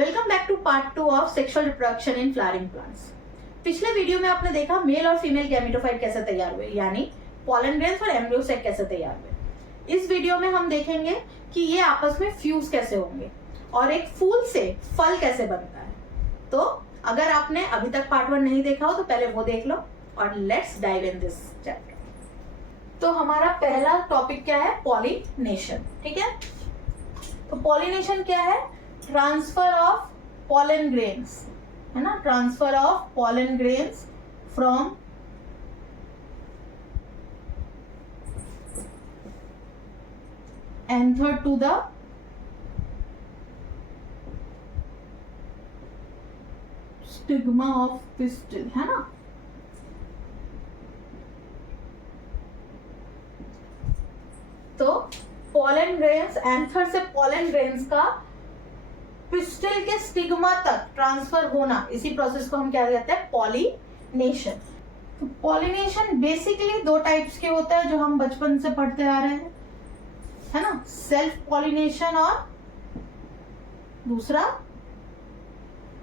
Welcome back to part 2 of sexual reproduction in flowering plants. पिछले video में आपने देखा मेल और फीमेल गैमेटोफाइट कैसे तैयार हुए, यानी पॉलन ग्रेन्स और एम्ब्रियो सेक कैसे तैयार हुए। इस वीडियो में हम देखेंगे कि ये आपस में फ्यूज कैसे होंगे और एक फूल से फल कैसे बनता है। तो अगर आपने अभी तक पार्ट 1 नहीं देखा हो तो पहले वो देख लो और let's dive in this chapter. तो हमारा पहला टॉपिक क्या है? पॉलिनेशन। ठीक है, तो पॉलिनेशन क्या है? ट्रांसफर ऑफ पॉलन ग्रेन्स, है ना, transfer of pollen grains from anther to the stigma of pistil, है ना। तो पॉलन ग्रेन्स, एंथर से पॉलन ग्रेन्स का पिस्टिल के स्टिग्मा तक ट्रांसफर होना, इसी प्रोसेस को हम क्या कहते हैं? पॉलिनेशन। तो पॉलिनेशन बेसिकली दो टाइप्स के होता है जो हम बचपन से पढ़ते आ रहे हैं, है ना। सेल्फ पॉलिनेशन और दूसरा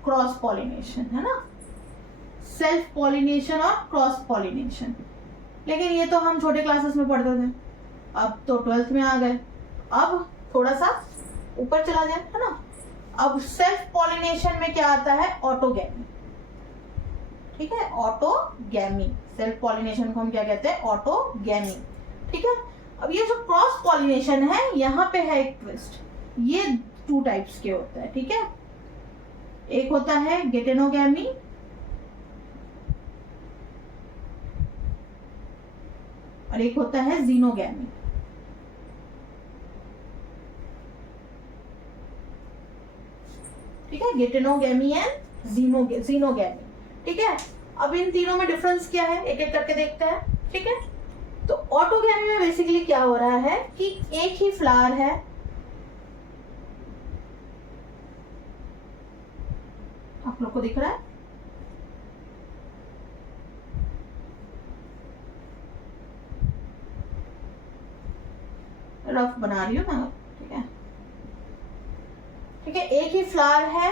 क्रॉस पॉलिनेशन, है ना। सेल्फ पॉलिनेशन और क्रॉस पॉलिनेशन, लेकिन ये तो हम छोटे क्लासेस में पढ़ते थे, अब तो 12th में आ गए। अब थोड़ा सा ऊपर चला जाए, है ना। अब सेल्फ पॉलिनेशन में क्या आता है? ऑटोगैमी। ठीक है, ऑटोगैमी। सेल्फ पॉलिनेशन को हम क्या कहते हैं? ऑटोगैमी। ठीक है, अब ये जो क्रॉस पॉलिनेशन है, यहाँ पे है एक ट्विस्ट। ये 2 टाइप्स के होता है। ठीक है, एक होता है गेटेनोगैमी और एक होता है जीनोगैमी। ठीक है, गेटेनोगैमी एंड जीनोगैमी। ठीक है, अब इन तीनों में डिफरेंस क्या है एक एक करके देखते हैं। ठीक है, तो ऑटोगैमी में बेसिकली क्या हो रहा है कि एक ही फ्लावर है, आप लोग को दिख रहा है? रफ बना रही हूं मैं। ठीक है, ठीक है, एक ही फ्लावर है,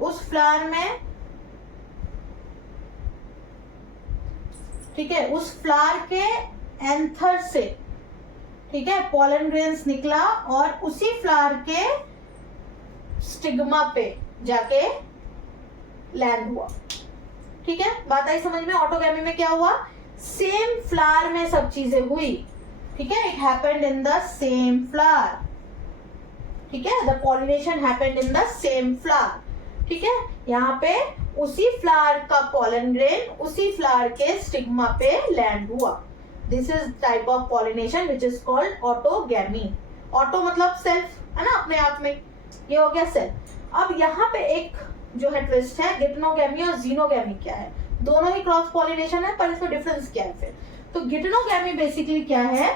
उस फ्लावर में, ठीक है, उस फ्लावर के एंथर से, ठीक है, पॉलन ग्रेन्स निकला और उसी फ्लावर के स्टिग्मा पे जाके लैंड हुआ। ठीक है, बात आई समझ में? ऑटोगैमी में क्या हुआ? सेम फ्लावर में सब चीजें हुई। ठीक है, it happened in the same flower. ठीक है, the pollination happened in the same flower. ठीक है, यहाँ पे उसी फ्लावर का पॉलन ग्रेन उसी फ्लावर के स्टिग्मा पे लैंड हुआ। This is type of pollination which is called autogamy. Auto मतलब सेल्फ, है ना, अपने आप में, ये हो गया सेल्फ। अब यहाँ पे एक जो है ट्विस्ट है, गेटेनोगैमी और जीनोगैमी क्या है? दोनों ही क्रॉस पॉलिनेशन है, पर इसमें डिफरेंस क्या है फिर? तो गेटेनोगैमी बेसिकली क्या है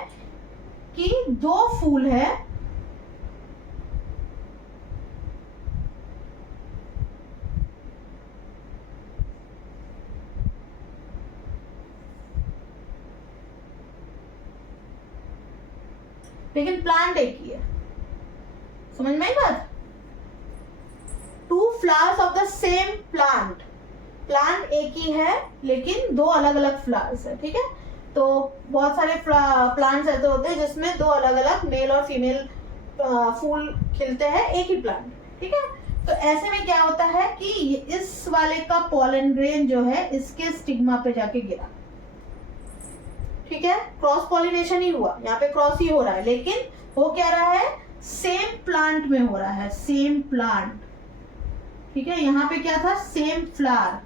कि 2 फूल है, लेकिन प्लांट एक ही है। समझ में आई बात? 2 flowers of the same plant, plant एक ही है लेकिन 2 अलग अलग फ्लावर्स है। ठीक है, तो बहुत सारे प्लांट्स ऐसे होते हैं जिसमें 2 अलग अलग मेल और फीमेल फूल खिलते हैं एक ही प्लांट। ठीक है, तो ऐसे में क्या होता है कि इस वाले का पॉलन ग्रेन जो है इसके स्टिग्मा पे जाके गिरा। ठीक है, क्रॉस पॉलिनेशन ही हुआ, यहाँ पे क्रॉस ही हो रहा है, लेकिन हो क्या रहा है? सेम प्लांट में हो रहा है, सेम प्लांट। ठीक है, यहाँ पे क्या था? सेम फ्लावर,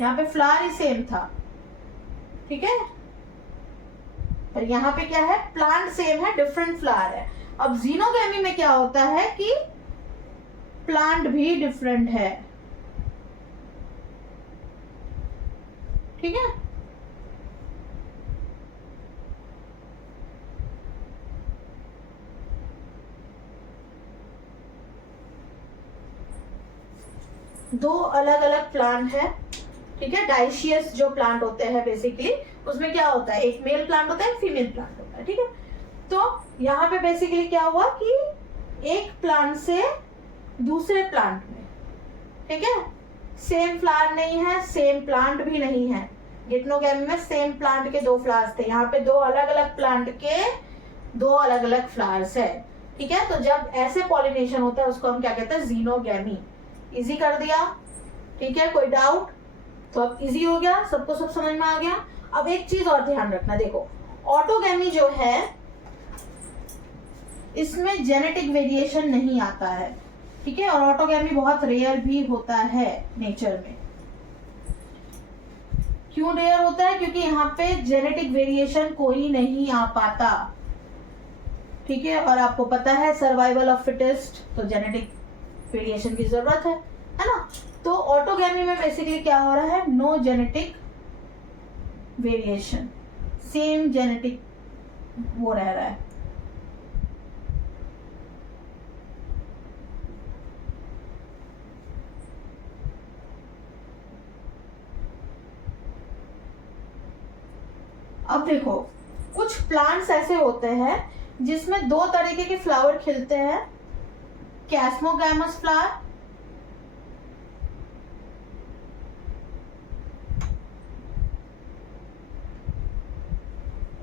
यहाँ पे फ्लावर ही सेम था। ठीक है, पर यहाँ पे क्या है? प्लांट सेम है, डिफरेंट फ्लावर है। अब जीनोगैमी में क्या होता है कि प्लांट भी डिफरेंट है। ठीक है, दो अलग अलग प्लांट है। ठीक है, डाइशियस जो प्लांट होते हैं बेसिकली, उसमें क्या होता है? एक मेल प्लांट होता है, एक फीमेल प्लांट होता है। ठीक है, तो यहाँ पे बेसिकली क्या हुआ कि एक प्लांट से दूसरे प्लांट में ठीक है, सेम फ्लावर नहीं है, सेम प्लांट भी नहीं है। गिटनोगैमी में सेम प्लांट के 2 फ्लावर्स थे, यहाँ पे 2 अलग अलग प्लांट के 2 अलग अलग फ्लावर्स है। ठीक है, तो जब ऐसे पॉलिनेशन होता है उसको हम क्या कहते हैं, जीनोगैमी। इजी कर दिया, ठीक है, कोई डाउट? तो अब इजी हो गया, सबको सब समझ में आ गया। अब एक चीज और ध्यान रखना, देखो ऑटोगैमी जो है इसमें जेनेटिक वेरिएशन नहीं आता है, ठीक है, और ऑटोगैमी बहुत रेयर भी होता है नेचर में। क्यों रेयर होता है? क्योंकि यहाँ पे जेनेटिक वेरिएशन कोई नहीं आ पाता, ठीक है, और आपको पता है सर्वाइवल ऑफ फिटेस्ट, तो जेनेटिक वेरिएशन की जरूरत है ना। तो ऑटोगैमी में बेसिकली क्या हो रहा है, no genetic variation, same genetic वो रह रहा है। अब देखो कुछ प्लांट्स ऐसे होते हैं जिसमें 2 तरीके के फ्लावर खिलते हैं, कैस्मोगैमस फ्लावर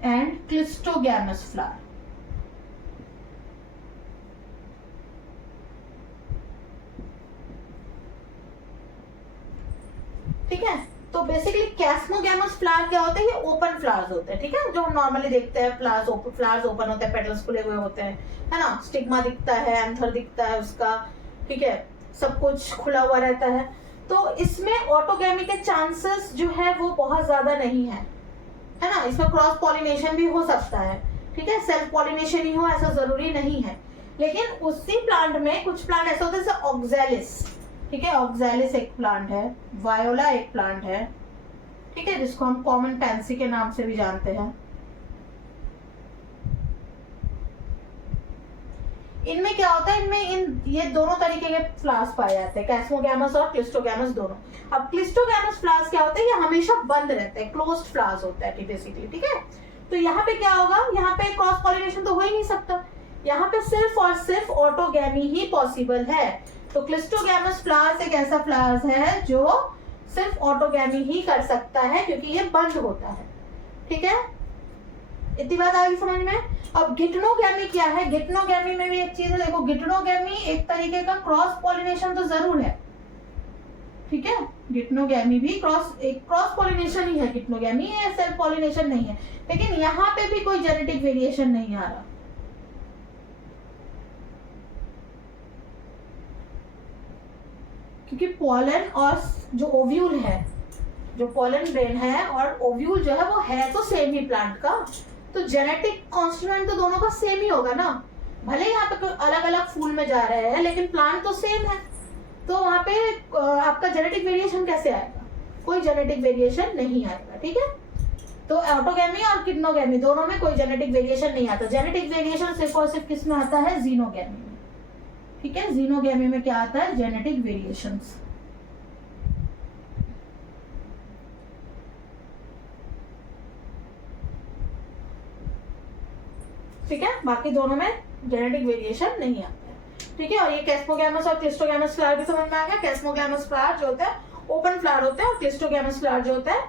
एंड क्लिस्टोगैमस फ्लावर। ठीक है, तो बेसिकली कैस्मोगैमस फ्लावर क्या होते हैं, ये ओपन फ्लावर्स होते हैं, ठीक है, जो हम नॉर्मली देखते हैं, फ्लावर्स ओपन होते हैं, पेटल्स खुले हुए होते हैं, है ना, स्टिग्मा दिखता है, एंथर दिखता है उसका, ठीक है, सब कुछ खुला हुआ रहता है। तो इसमें ऑटोगैमी के चांसेस जो है वो बहुत ज्यादा नहीं है ना, इसमें क्रॉस पॉलिनेशन भी हो सकता है, ठीक है, सेल्फ पॉलिनेशन ही हो ऐसा जरूरी नहीं है। लेकिन उसी प्लांट में कुछ प्लांट ऐसे होते हैं जैसे ऑक्सैलिस, ठीक है, ऑक्सैलिस एक प्लांट है, वायोला एक प्लांट है, ठीक है, जिसको हम कॉमन पैंसी के नाम से भी जानते हैं। इनमें क्या होता है, इनमें ये दोनों तरीके के फ्लावर्स पाए जाते हैं, कैस्मोगैमस और क्लिस्टोगैमस दोनों। अब क्लिस्टोगैमस फ्लावर्स क्या होते हैं, ये हमेशा बंद रहते हैं, क्लोज्ड फ्लावर्स होता है बेसिकली, ठीक है। तो यहाँ पे क्या होगा, यहाँ पे क्रॉस पॉलिनेशन तो हो ही नहीं सकता, यहाँ पे सिर्फ और सिर्फ ऑटोगैमी ही पॉसिबल है। तो क्लिस्टोगैमस फ्लावर्स एक ऐसा फ्लावर्स है जो सिर्फ ऑटोगैमी ही कर सकता है क्योंकि ये बंद होता है, ठीक है, इतनी बात आ गई समझ में। अब गिटनोगैमी क्या है, गिटनोगैमी में भी एक चीज है, देखो गिटनोगैमी एक तरीके का क्रॉस पॉलिनेशन तो जरूर है, ठीक है, गिटनोगैमी भी क्रॉस पॉलिनेशन ही है, गिटनोगैमी है, सेल्फ पॉलिनेशन नहीं है, लेकिन यहाँ पे भी कोई जेनेटिक वेरिएशन नहीं आ रहा, क्योंकि पॉलन और जो ओव्यूल है, जो पॉलन ग्रेन है और ओव्यूल जो है वो है तो सेम ही प्लांट का, तो जेनेटिक कॉन्स्टिट्यूएंट तो दोनों का सेम ही होगा ना, भले यहाँ पे अलग अलग फूल में जा रहे हैं लेकिन प्लांट तो सेम है, तो वहां पे आपका जेनेटिक वेरिएशन कैसे आएगा, कोई जेनेटिक वेरिएशन नहीं आएगा, ठीक है। तो ऑटोगैमी और गिटनोगैमी दोनों में कोई जेनेटिक वेरिएशन नहीं आता, जेनेटिक वेरिएशन सिर्फ और सिर्फ किस में आता है, जीनोगैमी में, ठीक है, जीनोगैमी में क्या आता है, जेनेटिक वेरिएशंस। ठीक है, बाकी दोनों में जेनेटिक वेरिएशन नहीं आता है, ठीक है। और ये कैस्मोगैमस और क्लिस्टोगैमस फ्लावर भी समझ में आ गया, कैस्मोगैमस फ्लावर जो होता है ओपन फ्लावर होता है और क्लिस्टोगैमस फ्लावर जो होता है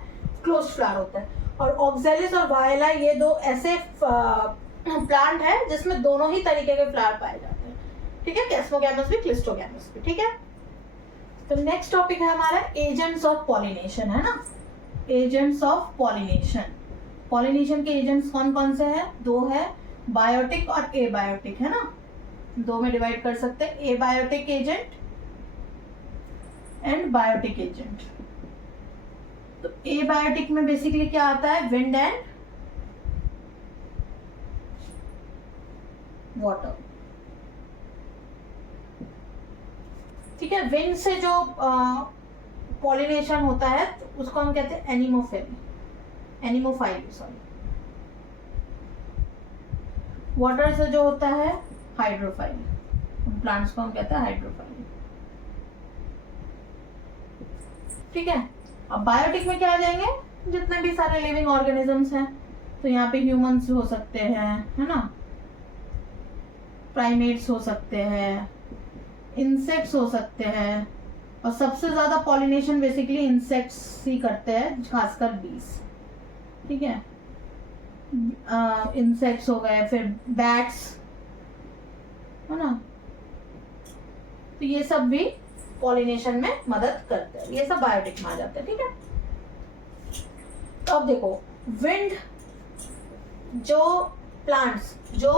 क्लोज्ड फ्लावर होता है। और ऑक्सैलिस और वायला ये 2 ऐसे प्लांट है जिसमें दोनों ही तरीके के फ्लावर पाए जाते हैं, ठीक है, कैस्मोगैमस भी क्लिस्टोगैमस भी, ठीक है। तो नेक्स्ट टॉपिक है हमारा एजेंट्स ऑफ पॉलिनेशन, है ना, एजेंट्स ऑफ पॉलिनेशन। पॉलिनेशन के एजेंट्स कौन कौन से हैं, 2 है, बायोटिक और एबायोटिक, है ना, 2 में डिवाइड कर सकते हैं, abiotic agent and biotic agent. तो एबायोटिक में बेसिकली क्या आता है, विंड एंड वाटर, ठीक है, विंड से जो पॉलिनेशन होता है तो उसको हम कहते हैं एनिमोफाइल, सॉरी। वाटर से जो होता है हाइड्रोफाइल, प्लांट्स को हम कहते हैं हाइड्रोफाइल, ठीक है। अब बायोटिक में क्या आ जाएंगे, जितने भी सारे लिविंग ऑर्गेनिजम्स हैं, तो यहाँ पे ह्यूमंस हो सकते हैं, है ना, प्राइमेट्स हो सकते हैं, इंसेक्ट्स हो सकते हैं, और सबसे ज्यादा पॉलिनेशन बेसिकली इंसेक्ट्स ही करते हैं, खासकर बीज, ठीक है। इंसेक्ट्स हो गए, फिर बैट्स, है ना, तो ये सब भी पॉलिनेशन में मदद करते हैं, ये सब बायोटिक में आ जाते हैं, ठीक है। तो अब देखो, विंड, जो प्लांट्स जो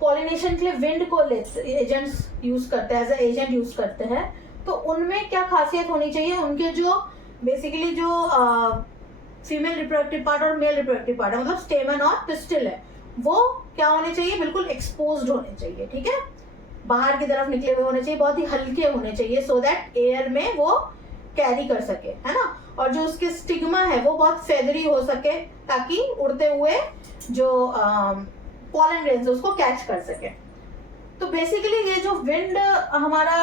पॉलिनेशन के लिए विंड को एजेंट्स यूज करते हैं, एज ए एजेंट यूज करते हैं, तो उनमें क्या खासियत होनी चाहिए, उनके जो बेसिकली जो फीमेल रिप्रोडक्टिव पार्ट और मेल रिप्रोडक्टिव पार्ट है, मतलब स्टेमन और पिस्टिल है, वो क्या होने चाहिए, बिल्कुल एक्सपोज्ड होने चाहिए, ठीक है, बाहर की तरफ निकले हुए होने चाहिए, बहुत ही हल्के होने चाहिए, सो दैट एयर में वो कैरी कर सके, है ना। और जो उसके स्टिग्मा है वो बहुत फेदरी हो सके, ताकि उड़ते हुए जो पॉलन ग्रेन्स उसको कैच कर सके। तो बेसिकली ये जो विंड हमारा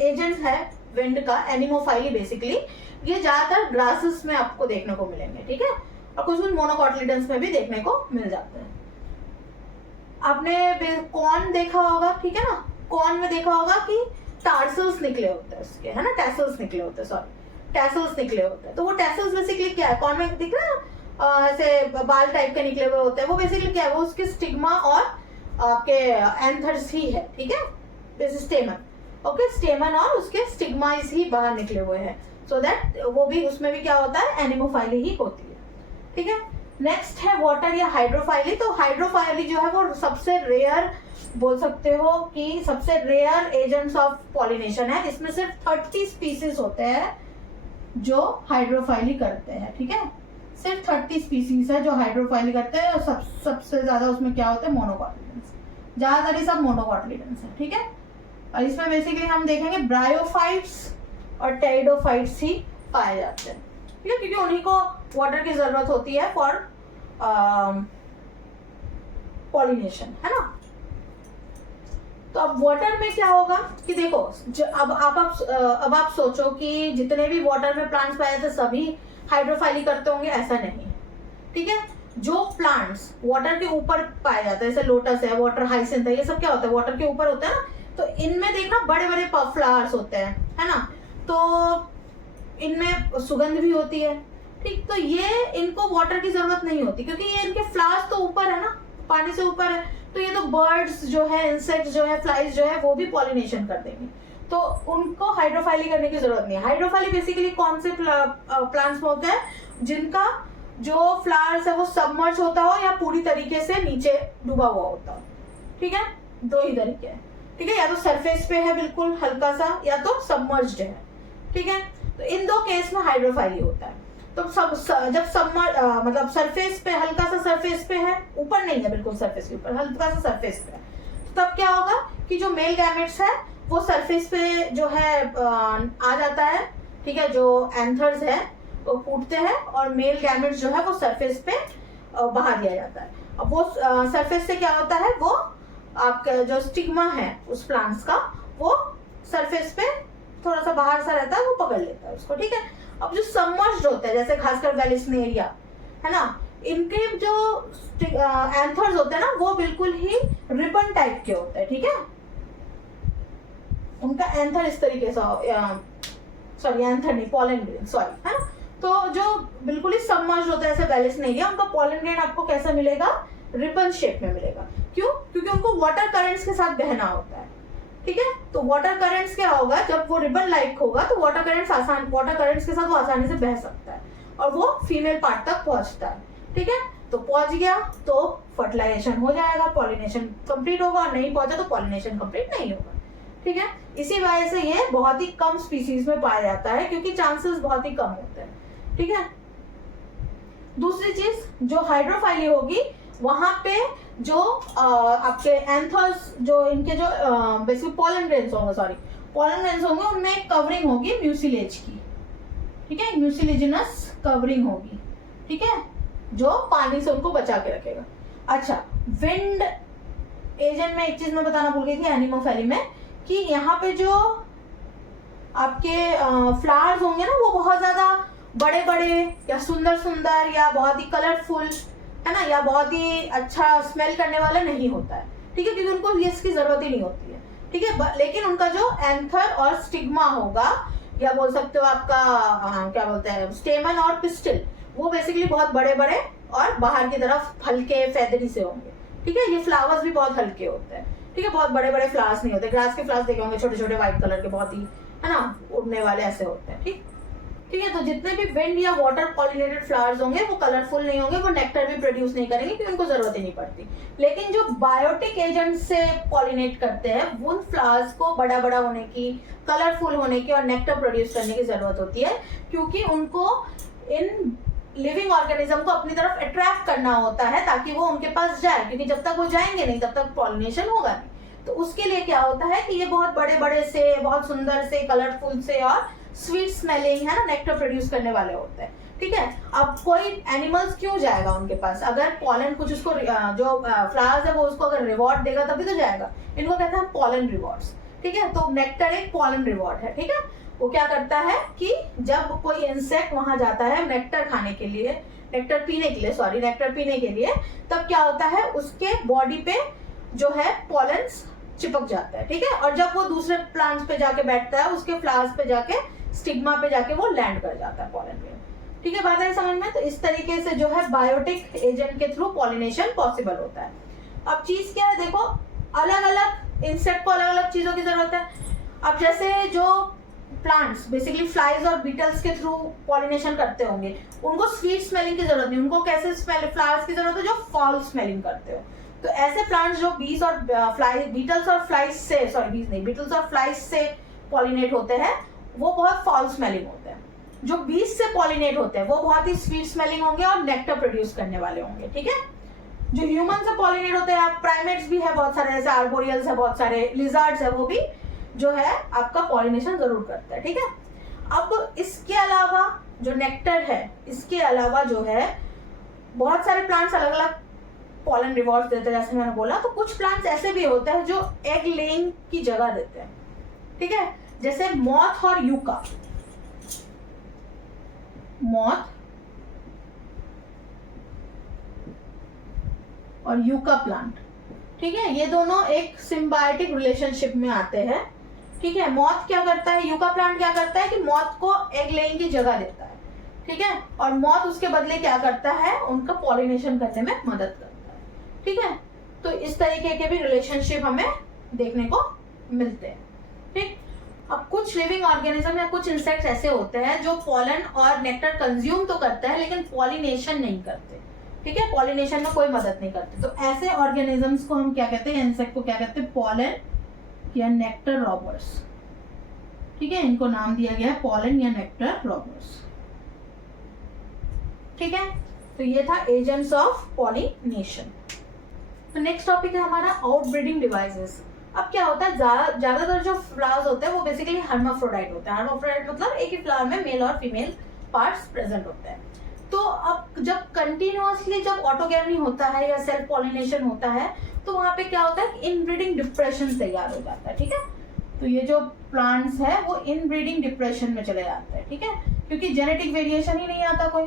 एजेंट है विंड का, एनिमोफाइली बेसिकली, ये ज्यादातर ग्रासेस में आपको देखने को मिलेंगे, ठीक है, और कुछ मोनोकॉटिलिडन्स में भी देखने को मिल जाते हैं। आपने कॉर्न देखा होगा, ठीक है ना, कॉर्न में देखा होगा कि टार्सल्स निकले होते हैं उसके, है ना, टैसल्स निकले होते हैं, सॉरी टैसल्स निकले होते हैं। तो वो टैसल्स बेसिकली क्या है, कॉर्न में दिख रहा है ऐसे बाल टाइप के निकले हुए होते हैं, वो बेसिकली क्या है, वो उसके स्टिग्मा और आपके एंथर्स ही है, ठीक है, दिस स्टेमन, ओके, स्टेमन और उसके स्टिग्माइज ही बाहर निकले हुए हैं, सो दैट वो भी, उसमें भी क्या होता है, एनिमोफाइली ही होती है, ठीक है। नेक्स्ट है वाटर या हाइड्रोफाइली। तो हाइड्रोफाइली जो है वो सबसे रेयर बोल सकते हो कि सबसे रेयर एजेंट्स ऑफ पॉलिनेशन है, इसमें सिर्फ 30 स्पीसीज होते हैं जो हाइड्रोफाइली करते हैं, ठीक है, सिर्फ 30 स्पीसीज है जो हाइड्रोफाइली करते हैं, और सबसे ज्यादा उसमें क्या होता है, मोनोकॉटिलिडन्स, ज्यादातर ये सब मोनोकॉटिलिडन्स है, ठीक है। और इसमें बेसिकली हम देखेंगे ब्रायोफाइट्स और टेरिडोफाइट्स ही पाए जाते हैं, ठीक है, क्योंकि उन्हीं को वाटर की जरूरत होती है फॉर पॉलिनेशन, है ना। तो अब वाटर में क्या होगा कि देखो, अब आप सोचो कि जितने भी वाटर में प्लांट्स पाए जाते सभी हाइड्रोफाइली करते होंगे, ऐसा नहीं है, ठीक है। जो प्लांट्स वाटर के ऊपर पाए जाते हैं, जैसे लोटस है, वाटर हाइसिंथ है, ये सब क्या होता है, वाटर के ऊपर होता है ना, तो इनमें देखना बड़े बड़े फ्लावर्स होते हैं, है ना, तो इनमें सुगंध भी होती है, ठीक। तो ये इनको वाटर की जरूरत नहीं होती, क्योंकि ये इनके फ्लावर्स तो ऊपर है ना, पानी से ऊपर है, तो ये तो बर्ड्स जो है, इंसेक्ट्स जो है, फ्लाइज जो है, वो भी पॉलिनेशन कर देंगे, तो उनको हाइड्रोफाइली करने की जरूरत नहीं है। हाइड्रोफाइली बेसिकली कौन से प्लांट्स में होता है, जिनका जो फ्लावर्स है वो सबमर्ज होता हो या पूरी तरीके से नीचे डूबा हुआ होता हो, ठीक है, दो ही तरीके हैं, ठीक है, या तो सरफेस पे है बिल्कुल हल्का सा, या तो सबमर्ज्ड है, ठीक है। तो इन दो केस में हाइड्रोफाइली होता है। तो जब मतलब सरफेस पे, हल्का सा सरफेस पे है, ऊपर नहीं है बिल्कुल सरफेस के ऊपर, हल्का सा सरफेस पे है, तब क्या होगा कि जो मेल गैमेट्स है वो सरफेस पे जो है आ जाता है, ठीक है, जो एंथर्स है वो फूटते हैं, और मेल गैमेट्स जो है वो सरफेस पे बहा दिया जाता है। अब वो सरफेस से क्या होता है, वो आपका जो स्टिग्मा है उस प्लांट्स का, वो सरफेस पे थोड़ा सा बाहर सा रहता है, वो पकड़ लेता है उसको, ठीक है। अब जो सबमर्ज्ड होते हैं, जैसे खासकर वेलिस्नेरिया, है ना, इनके जो एंथर्स होते हैं ना, वो बिल्कुल ही रिबन टाइप के होते हैं, ठीक है, उनका एंथर इस तरीके से, सॉरी एंथर नहीं, पॉलन ग्रेन, सॉरी, है ना। तो जो बिल्कुल ही सबमर्ज्ड होता है, जैसे वेलिस्नेरिया, उनका पॉलन ग्रेन आपको कैसा मिलेगा, रिबन शेप में मिलेगा। क्यों? क्योंकि उनको वाटर करंट्स के साथ बहना होता है, ठीक है। तो वाटर करंट्स क्या होगा, जब वो रिबन लाइक होगा तो वाटर करंट्स के साथ वो आसानी से बह सकता है, और वो फीमेल पार्ट तक पहुंचता है, ठीक है। तो पहुंच गया तो फर्टिलाइजेशन हो जाएगा, पॉलिनेशन कंप्लीट होगा, और नहीं पहुंचा तो पॉलिनेशन कंप्लीट नहीं होगा, ठीक है। इसी वजह से ये बहुत ही कम स्पीसीज में पाया जाता है, क्योंकि चांसेस बहुत ही कम होते हैं, ठीक है। दूसरी चीज, जो हाइड्रोफाइली होगी वहां पे जो आपके एंथर्स, जो इनके जो बेसिकली पॉलन ग्रेन्स होंगे, उनमें एक कवरिंग होगी म्यूसिलेज की, ठीक है, म्यूसिलेजिनस कवरिंग होगी, ठीक है, जो पानी से उनको बचा के रखेगा। अच्छा, विंड एजेंट में एक चीज मैं बताना भूल गई थी एनिमोफैली में, कि यहाँ पे जो आपके फ्लावर्स होंगे ना, वो बहुत ज्यादा बड़े बड़े या सुंदर सुंदर या बहुत ही कलरफुल, है ना, या बहुत ही अच्छा स्मेल करने वाला नहीं होता है, ठीक है, क्योंकि उनको इसकी जरूरत ही नहीं होती है, ठीक है। लेकिन उनका जो एंथर और स्टिग्मा होगा, या बोल सकते हो आपका क्या बोलते हैं, स्टेमन और पिस्टिल, वो बेसिकली बहुत बड़े बड़े और बाहर की तरफ हल्के फेदरी से होंगे। ठीक है। ये फ्लावर्स भी बहुत हल्के होते हैं। ठीक है। बहुत बड़े बड़े फ्लावर्स नहीं होते। ग्रास के फ्लावर्स देखे होंगे छोटे छोटे व्हाइट कलर के, बहुत ही, है ना, उड़ने वाले ऐसे होते हैं। ठीक है। तो जितने भी विंड या वाटर पॉलिनेटेड फ्लावर्स होंगे वो कलरफुल नहीं होंगे, वो नेक्टर भी प्रोड्यूस नहीं करेंगे क्योंकि उनको जरूरत ही नहीं पड़ती। लेकिन जो बायोटिक एजेंट से पॉलिनेट करते हैं उन फ्लावर्स को बड़ा बड़ा होने की, कलरफुल होने की और नेक्टर प्रोड्यूस करने की जरूरत होती है, क्योंकि उनको इन लिविंग ऑर्गेनिज्म को अपनी तरफ अट्रैक्ट करना होता है ताकि वो उनके पास जाए, क्योंकि जब तक वो जाएंगे नहीं तब तक पॉलिनेशन होगा नहीं। तो उसके लिए क्या होता है कि ये बहुत बड़े बड़े से, बहुत सुंदर से, कलरफुल से और स्वीट स्मेलिंग, है ना, नेक्टर प्रोड्यूस करने वाले होते हैं। ठीक है। अब कोई एनिमल्स क्यों जाएगा उनके पास, अगर पॉलन कुछ उसको, जो फ्लावर्स है वो उसको अगर रिवॉर्ड देगा तभी तो जाएगा। इनको कहते हैं पॉलन रिवॉर्ड्स। ठीक है। तो नेक्टर एक पॉलन रिवॉर्ड है। ठीक है। वो क्या करता है कि जब कोई इंसेक्ट वहां जाता है नेक्टर खाने के लिए, नेक्टर पीने के लिए, सॉरी, नेक्टर पीने के लिए, तब क्या होता है उसके बॉडी पे जो है पॉलन्स चिपक जाता है। ठीक है। और जब वो दूसरे प्लांट्स पे जाके बैठता है, उसके फ्लावर्स पे जाके, स्टिग्मा पे जाके वो लैंड कर जाता है पॉलन पे। ठीक है। बात है समझ में। तो इस तरीके से जो है बायोटिक एजेंट के थ्रू पॉलिनेशन पॉसिबल होता है। अब चीज क्या है, देखो, अलग अलग इंसेक्ट को अलग अलग चीजों की जरूरत है। अब जैसे जो प्लांट्स बेसिकली फ्लाइज और बीटल्स के थ्रू पॉलिनेशन करते होंगे, उनको स्वीट स्मेलिंग की जरूरत नहीं, उनको कैसे फ्लावर्स की जरूरत है जो फाउल स्मेलिंग करते हो। तो ऐसे प्लांट्स जो बीज और बीटल्स और फ्लाइज से, सॉरी बीज नहीं, बीटल्स और फ्लाइज से पॉलिनेट होते हैं, वो बहुत फाउल स्मेलिंग होते हैं। जो बीज से पॉलिनेट होते हैं वो बहुत ही स्वीट स्मेलिंग होंगे और नेक्टर प्रोड्यूस करने वाले होंगे। ठीक है। जो ह्यूमन से पॉलिनेट होते हैं, प्राइमेट्स भी है बहुत सारे, जैसे आर्बोरियल्स है बहुत सारे, लिजर्ड्स है, वो भी जो है आपका पॉलिनेशन जरूर करता है। ठीक है। अब इसके अलावा जो नेक्टर है, इसके अलावा जो है बहुत सारे प्लांट्स अलग अलग पॉलन रिवॉर्ड्स देते हैं, जैसे मैंने बोला। तो कुछ प्लांट्स ऐसे भी होते हैं जो एग लेइंग की जगह देते हैं। ठीक है। जैसे मॉथ और यूका, मॉथ और यूका प्लांट, ठीक है, ये दोनों एक सिम्बायोटिक रिलेशनशिप में आते हैं। ठीक है। मॉथ क्या करता है, यूका प्लांट क्या करता है कि मॉथ को एग लेइंग की जगह देता है। ठीक है। और मॉथ उसके बदले क्या करता है, उनका पॉलिनेशन करने में मदद करता है। ठीक है। तो इस तरीके के भी रिलेशनशिप हमें देखने को मिलते हैं। ठीक। अब कुछ लिविंग ऑर्गेनिज्म या कुछ इंसेक्ट्स ऐसे होते हैं जो पॉलन और नेक्टर कंज्यूम तो करते हैं लेकिन पॉलिनेशन नहीं करते। ठीक है। पॉलिनेशन में कोई मदद नहीं करते। तो ऐसे ऑर्गेनिजम्स को हम क्या कहते हैं, इंसेक्ट को क्या कहते हैं, पॉलन या नेक्टर रॉबर्स। ठीक है। इनको नाम दिया गया है पॉलन या नेक्टर रॉबर्स। ठीक है। तो ये था एजेंट्स ऑफ पॉलिनेशन। तो नेक्स्ट टॉपिक है हमारा आउटब्रीडिंग डिवाइसेस। अब क्या होता है, ज्यादातर जो फ्लावर्स होते हैं वो बेसिकली हर्माफ्रोडाइट होते हैं। हर्माफ्रोडाइट मतलब एक ही फ्लावर में मेल और फीमेल पार्ट्स प्रेजेंट होते हैं। तो अब जब कंटिन्यूअसली जब ऑटोगैमी होता है या सेल्फ पॉलिनेशन होता है तो वहां पे क्या होता है, इनब्रीडिंग डिप्रेशन तैयार हो जाता है। ठीक है। तो ये जो प्लांट्स है वो इनब्रीडिंग डिप्रेशन में चले जाते हैं। ठीक है। क्योंकि जेनेटिक वेरिएशन ही नहीं आता कोई।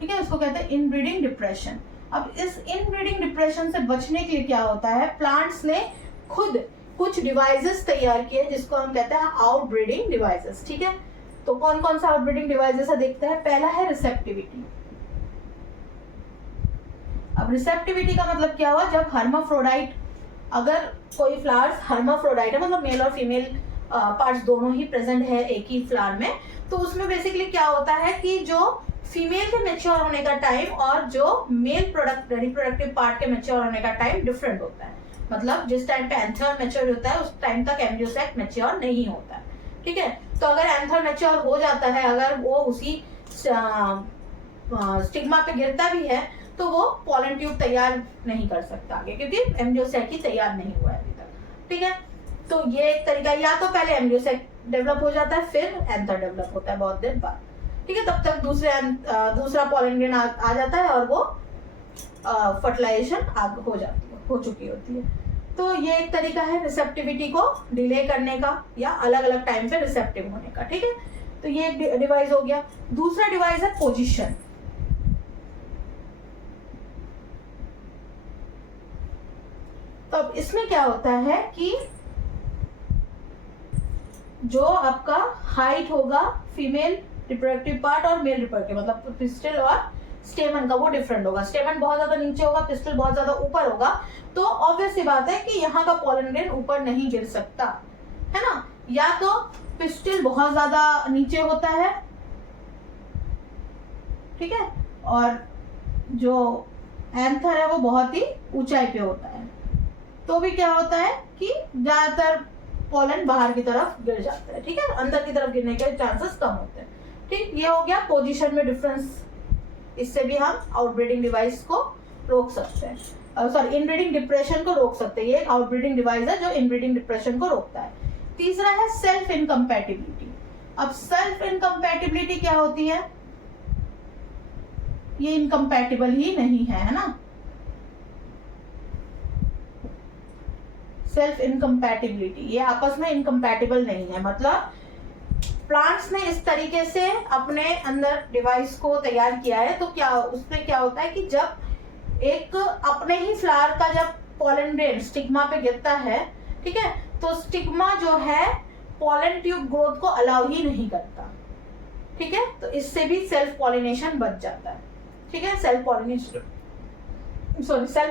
ठीक है। इसको कहते हैं इनब्रीडिंग डिप्रेशन। अब इस इनब्रीडिंग डिप्रेशन से बचने के लिए क्या होता है, प्लांट्स ने खुद कुछ डिवाइसेस तैयार किए जिसको हम कहते हैं आउटब्रीडिंग डिवाइसेस। ठीक है। तो कौन कौन सा आउटब्रीडिंग डिवाइसेस है देखते हैं। पहला है रिसेप्टिविटी। अब रिसेप्टिविटी का मतलब क्या हुआ, जब हर्माफ्रोडाइट, अगर कोई फ्लावर्स हर्माफ्रोडाइट है मतलब मेल और फीमेल पार्ट्स दोनों ही प्रेजेंट है एक ही फ्लावर में, तो उसमें बेसिकली क्या होता है कि जो फीमेल के मेच्योर होने का टाइम और जो मेल रिप्रोडक्टिव पार्ट के मेच्योर होने का टाइम डिफरेंट होता है। मतलब जिस टाइम पे एंथर मैच्योर होता है उस टाइम तक एम्ब्रियो सैक मैच्योर नहीं होता है। ठीक है। तो अगर एंथर मैच्योर हो जाता है, अगर वो उसी स्टिग्मा पे गिरता भी है तो वो पॉलन ट्यूब तैयार नहीं कर सकता आगे, क्योंकि एम्ब्रियो सैक ही तैयार नहीं हुआ है अभी तक। ठीक है। तो ये एक तरीका, या तो पहले एम्ब्रियो सैक डेवलप हो जाता है फिर एंथर डेवलप होता है बहुत देर बाद। ठीक है। तब तक दूसरा पॉलन ग्रेन आ जाता है और वो फर्टिलाइजेशन हो चुकी होती है। तो ये एक तरीका है रिसेप्टिविटी को डिले करने का या अलग अलग टाइम पे रिसेप्टिव होने का। ठीक है। तो ये एक डिवाइस हो गया। दूसरा डिवाइस है पोजीशन। तो अब इसमें क्या होता है कि जो आपका हाइट होगा फीमेल रिप्रोडक्टिव पार्ट और मेल रिप्रोडक्टिव, मतलब पिस्टल और स्टेमन का वो डिफरेंट होगा। स्टेमन बहुत ज्यादा नीचे होगा, पिस्टल बहुत ज्यादा ऊपर होगा, तो ऑब्वियस सी बात है कि यहाँ का पॉलन ग्रेन ऊपर नहीं गिर सकता, है ना। या तो पिस्टल बहुत ज्यादा नीचे होता है, ठीक है, और जो एंथर है वो बहुत ही ऊंचाई पे होता है, तो भी क्या होता है कि ज्यादातर पॉलन बाहर की तरफ गिर जाता है, ठीक है, अंदर की तरफ गिरने के चांसेस कम होते हैं। ठीक, ये हो गया पोजीशन में डिफरेंस। इससे भी हम आउटब्रीडिंग डिवाइस को रोक सकते हैं, सॉरी इनब्रीडिंग डिप्रेशन को रोक सकते हैं। ये आउटब्रीडिंग डिवाइस है जो इनब्रीडिंग डिप्रेशन को रोकता है। तीसरा है सेल्फ इनकम्पैटिबिलिटी। अब सेल्फ इनकम्पैटिबिलिटी क्या होती है? ये इनकम्पैटिबल ही नहीं है ना। सेल्फ इनकम्पैटिबिलिटी, ये आपस में इनकम्पैटिबल नहीं है, मतलब प्लांट्स ने इस तरीके से अपने अंदर डिवाइस को तैयार किया है, तो क्या उसमें क्या होता है कि जब एक अपने ही फ्लावर का जब पॉलन ग्रेन स्टिग्मा पे गिरता है, ठीक है, तो स्टिग्मा जो है पॉलन ट्यूब ग्रोथ को अलाउ ही नहीं करता, ठीक है, तो इससे भी सेल्फ पॉलिनेशन बच जाता है, ठीक है, सेल्फ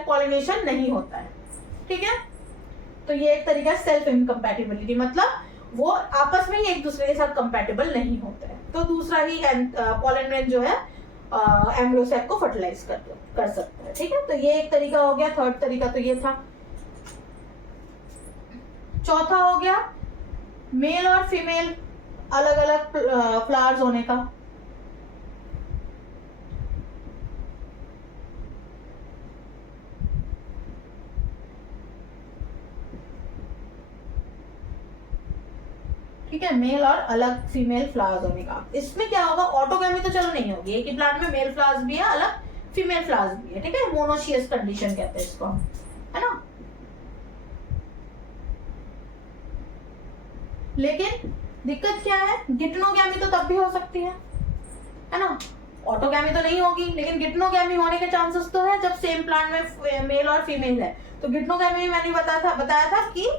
पॉलिनेशन नहीं होता है, ठीक है। तो ये एक तरीका सेल्फ इनकम्पैटिबिलिटी, मतलब वो आपस में ही एक दूसरे के साथ कंपैटिबल नहीं होते हैं। तो दूसरा ही पॉलन ग्रेन जो है एम्ब्रियो सैक को फर्टिलाइज कर सकता है, ठीक है। तो ये एक तरीका हो गया। थर्ड तरीका तो ये था। चौथा हो गया मेल और फीमेल अलग अलग फ्लावर्स होने का। ठीक है, मेल और अलग फीमेल फ्लावर्स होने का। इसमें क्या होगा, ऑटोगैमी तो चलो नहीं होगी, एक ही प्लांट में मेल फ्लावर्स भी है, अलग फीमेल फ्लावर्स भी है, ठीक है, मोनोशियस कंडीशन कहते हैं इसको, है ना। लेकिन दिक्कत क्या है, गिटनोगैमी तो तब भी हो सकती है ना। ऑटोगैमी तो नहीं होगी, लेकिन गिटनोगैमी होने के चांसेस तो है जब सेम प्लांट में मेल और फीमेल है। तो गिटनोगैमी में मैंने बताया था कि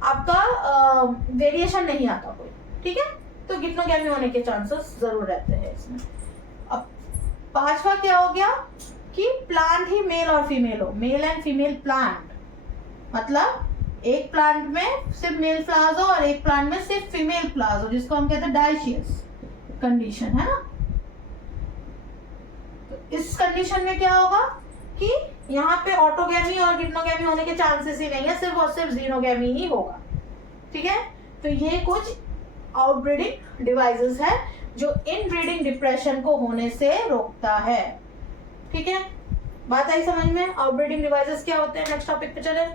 आपका वेरिएशन नहीं आता कोई, ठीक है, तो गिटनोगैमी होने के चांसेस जरूर रहते हैं इसमें। अब पांचवा क्या हो गया कि प्लांट ही मेल और फीमेल हो, मेल एंड फीमेल प्लांट, मतलब एक प्लांट में सिर्फ मेल फ्लावर्स हो और एक प्लांट में सिर्फ फीमेल फ्लावर्स हो, जिसको हम कहते हैं डायशियस कंडीशन, है ना। तो इस कंडीशन में क्या होगा कि यहाँ पे ऑटोगैमी और गिटनोगैमी होने के चांसेस ही नहीं है, सिर्फ और सिर्फ जीनोगैमी ही होगा, ठीक है। तो ये कुछ आउटब्रीडिंग डिवाइसेस है जो इनब्रीडिंग डिप्रेशन को होने से रोकता है, ठीक है। बात आई समझ में, आउटब्रीडिंग डिवाइसेस क्या होते हैं। नेक्स्ट टॉपिक पे चले।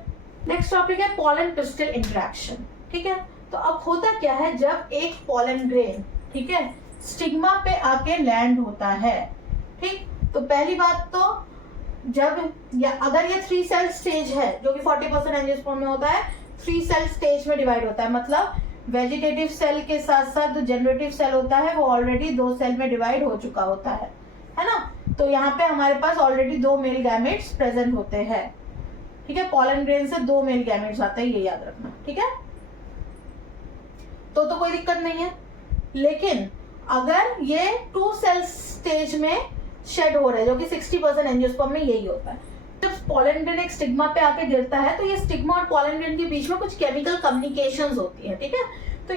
नेक्स्ट टॉपिक है पॉलन पिस्टल इंटरेक्शन, ठीक है। तो अब होता क्या है, जब एक पॉलन ग्रेन, ठीक है, स्टिग्मा पे आके लैंड होता है, ठीक, तो पहली बात तो जब अगर ये 3 सेल स्टेज है जो कि 40% एंजियोस्पर्म में होता है, 3 सेल स्टेज में डिवाइड होता है, मतलब वेजिटेटिव सेल के साथ साथ जो जनरेटिव सेल होता है वो ऑलरेडी 2 सेल में डिवाइड हो चुका होता है ना। तो यहाँ पे हमारे पास ऑलरेडी 2 मेल गैमेट्स प्रेजेंट होते हैं, ठीक है, पॉलन ग्रेन से 2 मेल गैमेट्स आते हैं, ये याद रखना, ठीक है। तो कोई दिक्कत नहीं है। लेकिन अगर ये 2 सेल स्टेज में शेड हो रहा है, जो कि 60% एंजियोस्पर्म में यही होता है, जब पॉलन ग्रेन एक स्टिग्मा पे आके गिरता है तो ये स्टिग्मा और पॉलन ग्रेन के बीच में कुछ केमिकल कम्युनिकेशंस होती है, ठीक है, तो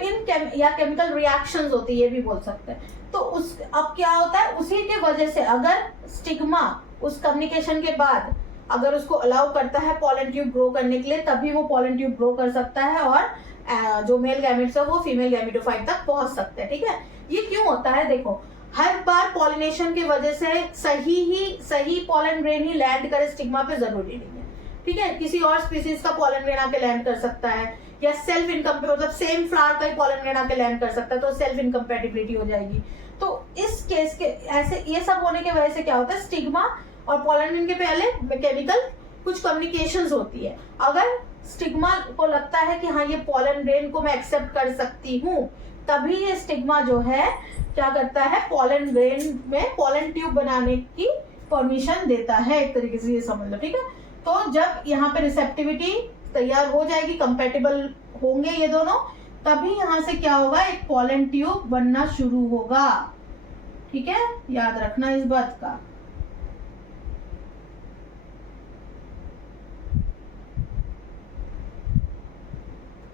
या केमिकल रिएक्शंस होती है, ये भी बोल सकते हैं। तो अब क्या होता है, उसी के वजह से अगर स्टिग्मा उस कम्युनिकेशन के बाद अगर उसको अलाउ करता है पॉलन ट्यूब ग्रो करने के लिए, तभी वो पॉलन ट्यूब ग्रो कर सकता है और जो मेल गैमेट्स है वो फीमेल गैमेटोफाइट तक पहुंच सकते हैं, ठीक है। ये क्यों होता है, देखो, हर बार पॉलिनेशन की वजह से सही पॉलन ग्रेन ही लैंड करे स्टिग्मा पे जरूरी नहीं है, ठीक है, किसी और स्पीसीज का पॉलन ग्रेन आके लैंड कर सकता है, या सेल्फ इनकम्पैटिबिलिटी, मतलब सेम फ्लावर का ही पॉलन ग्रेन आके लैंड कर सकता है, तो सेल्फ इनकम्पैटिबिलिटी हो जाएगी। तो इस केस के ऐसे ये सब होने की वजह से क्या होता है, स्टिग्मा और पॉलन ग्रेन के पहले केमिकल कुछ कम्युनिकेशंस होती है। अगर स्टिग्मा को लगता है कि हाँ ये पॉलन ग्रेन को मैं एक्सेप्ट कर सकती हूँ, तभी ये स्टिग्मा जो है क्या करता है, पॉलन ग्रेन में पॉलन ट्यूब बनाने की परमिशन देता है, एक तरीके से ये समझ लो, ठीक है। तो जब यहाँ पे रिसेप्टिविटी तैयार हो जाएगी, कंपैटिबल होंगे ये दोनों, तभी यहां से क्या होगा, एक पॉलन ट्यूब बनना शुरू होगा। ठीक है, याद रखना इस बात का।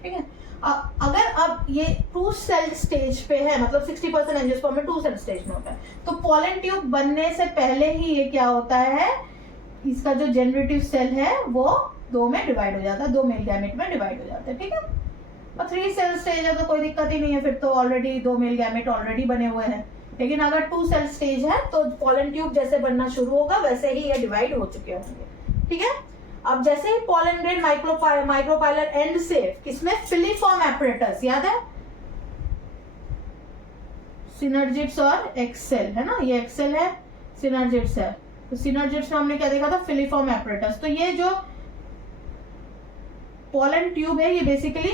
ठीक है, अगर अब ये 2 सेल स्टेज पे है, मतलब 60% एंजियोस्पर्म में 2 सेल स्टेज में होता है, तो पॉलन ट्यूब बनने से पहले ही ये क्या होता है, इसका जो जनरेटिव सेल है वो 2 में डिवाइड हो जाता है, 2 मेल गैमेट में डिवाइड हो जाता है। ठीक है, और 3 सेल स्टेज है तो कोई दिक्कत ही नहीं है, फिर तो ऑलरेडी 2 मेल गैमेट ऑलरेडी बने हुए हैं। लेकिन अगर 2 सेल स्टेज है तो पॉलन ट्यूब जैसे बनना शुरू होगा वैसे ही ये डिवाइड हो चुके होंगे। ठीक है, अब जैसे ही पॉलन ग्रेन माइक्रोपाइलर एंड से किसमें, फिलीफॉर्म एपरेटस, याद है, सिनर्जिड्स और एक्सेल है ना, ये एक्सेल है, सिनर्जिड्स है। तो सिनर्जिड्स में हमने क्या देखा था, फिलीफॉर्म एपरेटस। तो ये जो पॉलन ट्यूब है ये बेसिकली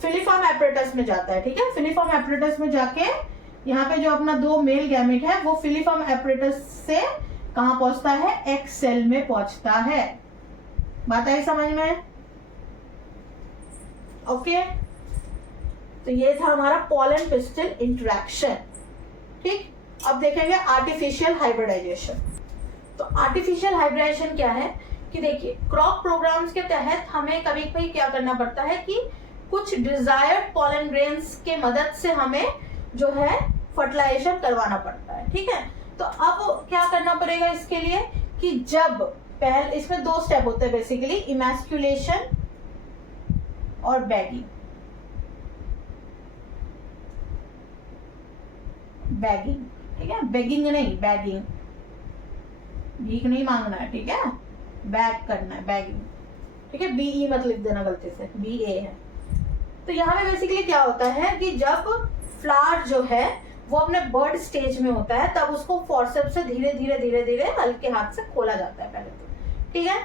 फिलीफॉर्म एपरेटस में जाता है। ठीक है, फिलीफॉर्म एपरेटस में जाके यहाँ पे जो अपना 2 मेल गैमेट है वो फिलीफॉर्म एपरेटस से कहां पहुंचता है, एक्स सेल में पहुंचता है। बात आई समझ में? ओके, तो ये था हमारा पॉलन पिस्टिल इंटरेक्शन। ठीक, अब देखेंगे आर्टिफिशियल हाइब्रिडाइजेशन। तो आर्टिफिशियल हाइब्रिडाइजेशन क्या है कि देखिए, क्रॉप प्रोग्राम्स के तहत हमें कभी कभी क्या करना पड़ता है कि कुछ डिजायर्ड पॉलन ग्रेन्स के मदद से हमें जो है फर्टिलाइजेशन करवाना पड़ता है। ठीक है, तो अब क्या करना पड़ेगा इसके लिए कि जब पहले इसमें 2 स्टेप होते हैं बेसिकली, इमैस्कुलेशन और बैगिंग। बैगिंग, ठीक है, बेगिंग नहीं, बैगिंग, भीख नहीं मांगना है। ठीक है, बैग करना है, बैगिंग। ठीक है, BE मत लिख देना गलती से, BA है। तो यहाँ पे बेसिकली क्या होता है कि जब फ्लावर जो है वो अपने बर्ड स्टेज में होता है तब उसको फोर्सेप्स से धीरे धीरे धीरे धीरे हल्के हाथ से खोला जाता है पहले तो। ठीक है,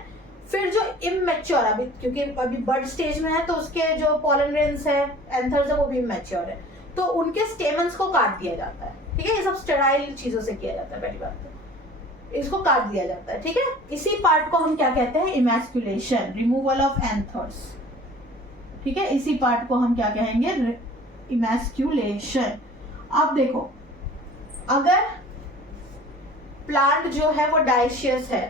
फिर जो इमैच्योर, अभी क्योंकि अभी बर्ड स्टेज में है तो उसके जो पॉलन ग्रेन्स है, एंथर्स है, वो भी इमैच्योर है, तो उनके स्टेमन्स को काट दिया जाता है। ठीक है, ये सब स्टेराइल चीजों से किया जाता है, पहली बात तो इसको काट दिया जाता है। ठीक है, इसी पार्ट को हम क्या कहते हैं, इमैस्कुलेशन, रिमूवल ऑफ एंथर्स। ठीक है, इसी पार्ट को हम क्या कहेंगे, इमैस्कुलेशन। अब देखो, अगर प्लांट जो है वो डायशियस है,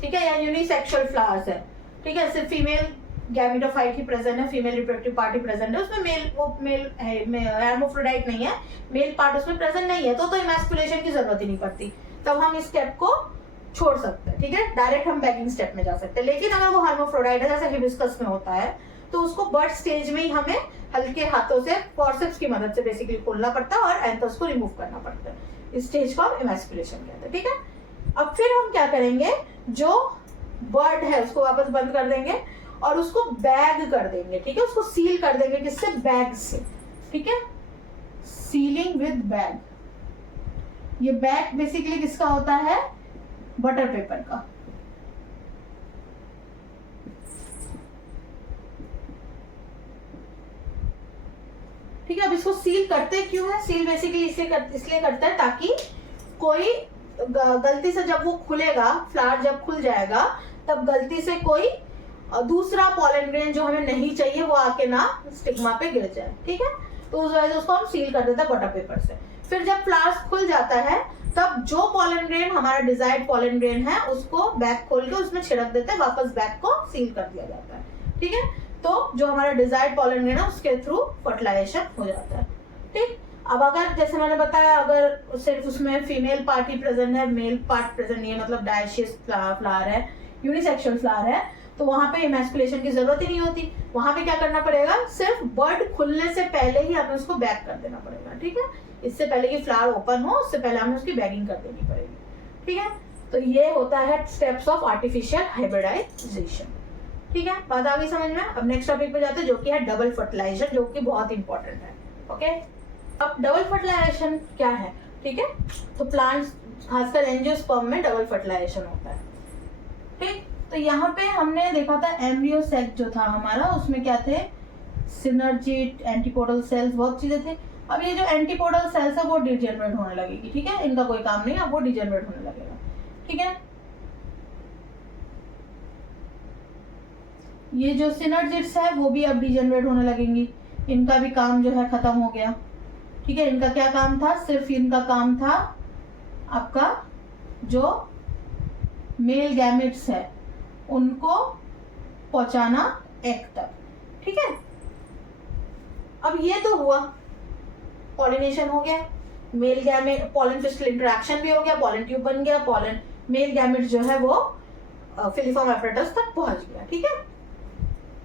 ठीक है, या यूनिसेक्सुअल फ्लावर्स है, ठीक है, सिर्फ फीमेल गैमेटोफाइट ही प्रेजेंट है, फीमेल रिप्रोडक्टिव पार्ट ही प्रेजेंट है, उसमें मेल हेर्माफ्रोडाइट नहीं है, मेल पार्ट उसमें प्रेजेंट नहीं है, तो इमैस्कुलेशन की जरूरत ही नहीं पड़ती, तब हम इस स्टेप को छोड़ सकते हैं। ठीक है, डायरेक्ट हम बैगिंग स्टेप में जा सकते हैं। लेकिन अगर वो हेर्माफ्रोडाइट है, जैसे हिबिस्कस में होता है, तो उसको बर्ड स्टेज में ही हमें हल्के हाथों से फॉर्सेप्स की मदद से बेसिकली खोलना पड़ता है और एंथर्स को रिमूव करना पड़ता है। इस स्टेज को हम इमैस्कुलेशन कहते हैं। ठीक है, अब फिर हम क्या करेंगे, जो बर्ड है उसको वापस बंद कर देंगे और उसको बैग कर देंगे। ठीक है, उसको सील कर देंगे, किससे, बैग से। ठीक है, सीलिंग विद बैग। ये बैग बेसिकली किसका होता है, बटर पेपर का। ठीक है, अब इसको सील करते क्यों है, सील बेसिकली इसलिए करता है ताकि कोई गलती से जब वो खुलेगा, फ्लावर जब खुल जाएगा, तब गलती से कोई दूसरा पॉलन ग्रेन जो हमें नहीं चाहिए वो आके ना स्टिग्मा पे गिर जाए। ठीक है, तो उस वजह से उसको हम सील कर देते हैं बटर पेपर से। फिर जब फ्लावर्स खुल जाता है तब जो पॉलन ग्रेन हमारा डिजायर्ड पॉलन ग्रेन है उसको बैग खोल के उसमें छिड़क देते हैं, वापस बैग को सील कर दिया जाता है। ठीक है, तो जो हमारा डिजायर्ड पॉलन ग्रेन है उसके थ्रू फर्टिलाइजेशन हो जाता है। ठीक, अब अगर जैसे मैंने बताया, अगर सिर्फ उसमें फीमेल पार्ट ही प्रेजेंट है, मेल पार्ट प्रेजेंट नहीं है, मतलब डायशियस फ्लावर है, यूनिसेक्सुअल फ्लावर है, तो वहां पे इमैस्कुलेशन की जरूरत ही नहीं होती। वहां पे क्या करना पड़ेगा, सिर्फ बर्ड खुलने से पहले ही हमें उसको बैग कर देना पड़ेगा। ठीक है, इससे पहले कि फ्लावर ओपन हो उससे पहले हमें उसकी बैगिंग कर देनी पड़ेगी। ठीक है, तो ये होता है स्टेप्स ऑफ आर्टिफिशियल हाइब्रिडाइजेशन। ठीक है, बात आ गई समझ में? अब नेक्स्ट टॉपिक पे जाते हैं जो कि है डबल फर्टिलाइजेशन, जो कि बहुत इंपॉर्टेंट है। ओके, अब डबल फर्टिलाइजेशन क्या है? ठीक है, तो प्लांट्स खासकर एंजियोस्पर्म में डबल फर्टिलाइजेशन होता है। ठीक, तो यहाँ पे हमने देखा था एम्ब्रियो सेक जो था हमारा, उसमें क्या थे, सिनर्जिड, एंटीपोडल सेल्स, बहुत चीजें थे। अब ये जो एंटीपोडल सेल्स है वो डिजेनरेट होने लगेगी। ठीक है, इनका कोई काम नहीं है, अब वो डिजेनरेट होने लगेगा। ठीक है, ये जो सिनर्जिड्स है वो भी अब डिजेनरेट होने लगेंगी। इनका भी काम जो है खत्म हो गया। ठीक है, इनका क्या काम था, सिर्फ इनका काम था आपका जो मेल गैमेट्स है उनको पहुंचाना एग तक। ठीक है, अब ये तो हुआ, पॉलिनेशन हो गया, male gamete pollen pistol interaction भी हो गया, पॉलन ट्यूब बन गया, पॉलन मेल गैमेट जो है वो फिलीफॉर्म एपरेटस तक पहुंच गया। ठीक है,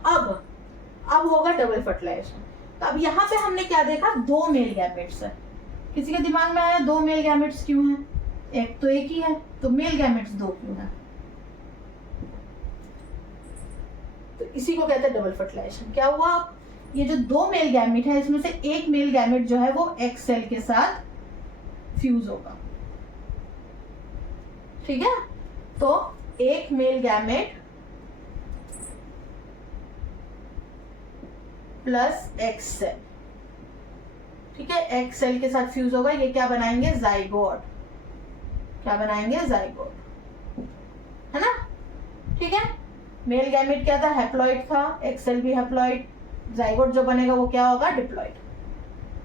अब होगा डबल फर्टिलाइजेशन। तो अब यहाँ पे हमने क्या देखा, दो मेल गैमेट्स है। किसी के दिमाग में आया दो मेल गैमेट्स क्यों है, एक तो एक ही है, तो मेल गैमेट्स दो क्यों है, तो इसी को कहते हैं डबल फर्टिलाइजेशन। क्या हुआ, ये जो दो मेल गैमेट है इसमें से एक मेल गैमेट जो है वो एग सेल के साथ फ्यूज होगा। ठीक है, तो एक male gamete plus egg cell, ठीक है, एग सेल के साथ फ्यूज होगा, ये क्या बनाएंगे, जाइगोट। क्या बनाएंगे, जाइगोट, है ना। ठीक है, मेल गैमेट क्या था, हैप्लॉइड था, एग सेल भी हैप्लॉइड, जाइगोट जो बनेगा वो क्या होगा, डिप्लॉइड।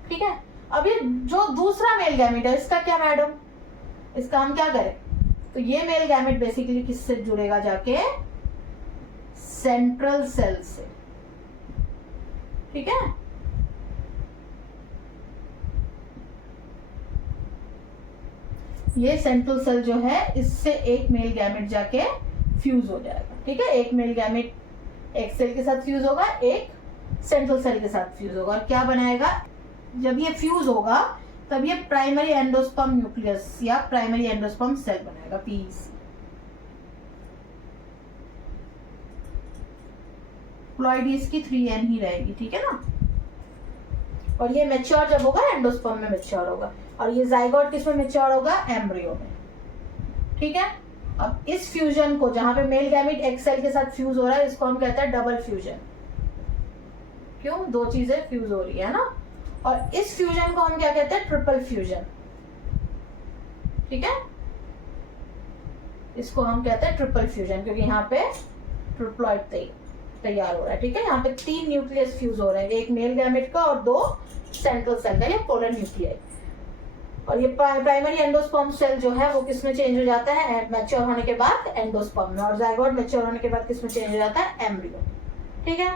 ठीक है, अब ये जो दूसरा मेल गैमेट है इसका क्या मैडम, इसका हम क्या करें, तो ये मेल गैमेट बेसिकली किससे जुड़ेगा, जाके सेंट्रल सेल से। ठीक है, ये सेंट्रल सेल जो है इससे एक मेल गैमेट जाके फ्यूज हो जाएगा। ठीक है, एक मेल गैमेट एक सेल के साथ फ्यूज होगा, एक सेंट्रल सेल के साथ फ्यूज होगा, और क्या बनाएगा, जब ये फ्यूज होगा तब ये प्राइमरी एंडोस्पर्म न्यूक्लियस या प्राइमरी एंडोस्पर्म सेल बनाएगा, पीईसी। प्लॉइड इसकी 3n ही रहेगी। ठीक है ना, और ये मैच्योर जब होगा एंडोस्पर्म में मैच्योर होगा, और ये जाइगोट किसमें मैच्योर होगा, एम्ब्रियो में। ठीक है, अब इस फ्यूजन को, जहां पे मेल गैमेट एग सेल के साथ फ्यूज हो रहा है, इसको हम कहते हैं डबल फ्यूजन। क्यों, दो चीजें फ्यूज हो रही है ना, और इस फ्यूजन को हम क्या कहते हैं, ट्रिपल फ्यूजन। ठीक है, इसको हम कहते हैं ट्रिपल फ्यूजन, क्योंकि यहाँ पे ट्रिप्लॉइड तैयार हो रहा है। ठीक है, यहाँ पे 3 न्यूक्लियस फ्यूज हो रहे हैं, एक मेल गैमेट का और 2 सेंट्रल सेल का, ये पोलर न्यूक्लियाई। और ये प्राइमरी एंडोस्पर्म सेल जो है वो किसमें चेंज हो जाता है, मैच्योर होने के बाद एंडोस्पर्म में, और जाइगोट मैच्योर होने के बाद किसमें चेंज हो जाता है, एम्ब्रियो। ठीक है,